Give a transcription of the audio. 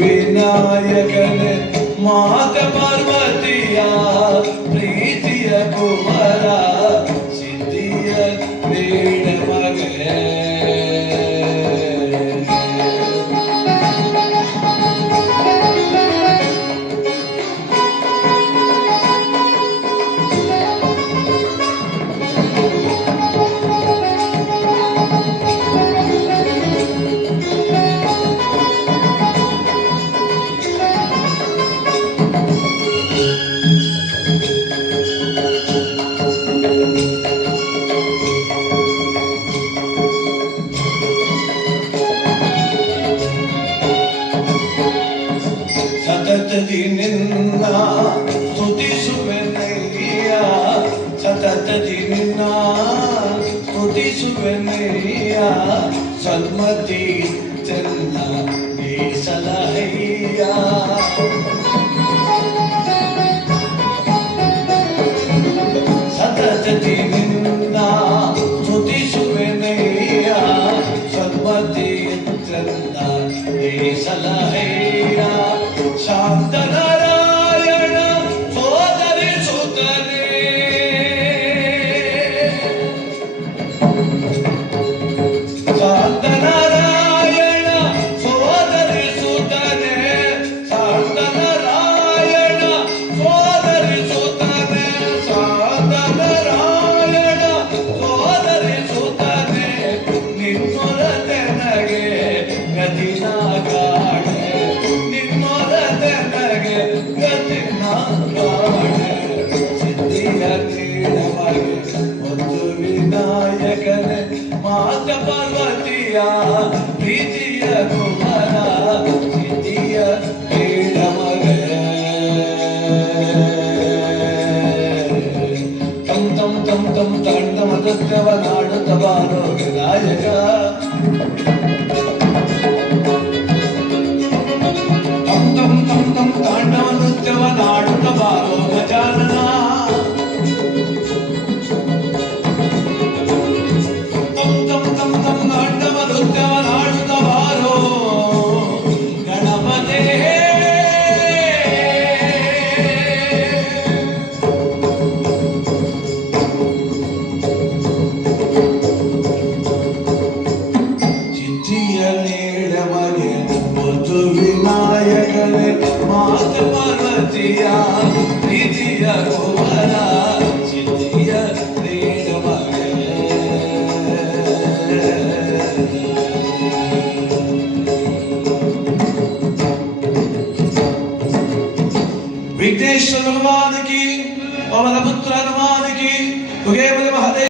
ವಿನಾಯಕನೆ ಮಾತ ಪಾರ್ವತಿಯ ಪ್ರೀತಿಯ ಕುವರ ಸಿದ್ಧಿಯ ಬೇಡ ಮಗನೇ. ಸತತದಿ ನಿನ್ನ ಸ್ತುತಿಸುವೆನಯ್ಯ, ಸತತದಿ ನಿನ್ನ ಸ್ತುತಿಸುವೆನಯ್ಯ, ಸನ್ಮತಿ ಚೆನ್ನ ಸಲಹಯ್ಯ. ಸತತದಿ ನಿನ್ನ ಸ್ತುತಿಸುವೆನಯ್ಯ, ಸನ್ಮತಿ ಚೆನ್ನ ಸಲಹಯ್ಯ. ಶಾಂತನಾರಾಯಣ ಸೋದರಿ ಸುತನೇ, ಶಾಂತನಾರಾಯಣ ಸೋದರಿ ಸುತನೇ, ಶಾಂತನಾರಾಯಣ ಸೋದರಿ ಸುತನೇ, ಶಾಂತನಾರಾಯಣ ಸೋದರಿ ಸುತನೇ, ನಿನ್ನೊರತೆನಗೆ ಗತಿನಾಗಾಡೆ, ನಿನ್ನೊರತೆನಗೆ ಗತಿನಾಗಾಡೆ. ಸಿದ್ಧಿಯ ನೀಡಮಗೆ ಒಂದು ವಿನಾಯಕನೆ ಮಾತ ಪಾರ್ವತಿಯ ಪ್ರೀತಿಯ ಕುಮಾರ ಸಿದ್ಧಿಯ ನೀಡಮಗೆ. ತಂ ತಂ ತಂ ತಂ ತಾಂಡವ ನೃತ್ಯವ ನಾಡುತ್ತ ಬಾರೋ ವಿನಾಯಕ. ತಾಂಡವ ನೃತ್ಯವ ನಾಡುತ್ತ ಬಾರೋ ಗಜಾನನ. ತಾಂಡವ ನೃತ್ಯವ ನಾಡುತ್ತ ಬಾರೋ ಗಣಪತೆ. ಸಿದ್ಧಿಯ ನೀಡಮಗೆ ಒಂದು ವಿನಾಯಕನೆ ಮಾತ ಪಾರ್ವತಿಯ ಪ್ರೀತಿಯ ಕುವರ ಸಿದ್ಧಿಯ ನೀಡಮಗೆ. ವಿಘ್ನೇಶ್ವರ ಭಗವಾನ್ ಕಿ, ಪವನ ಪುತ್ರ ಹನುಮಾನ್ ಕಿ,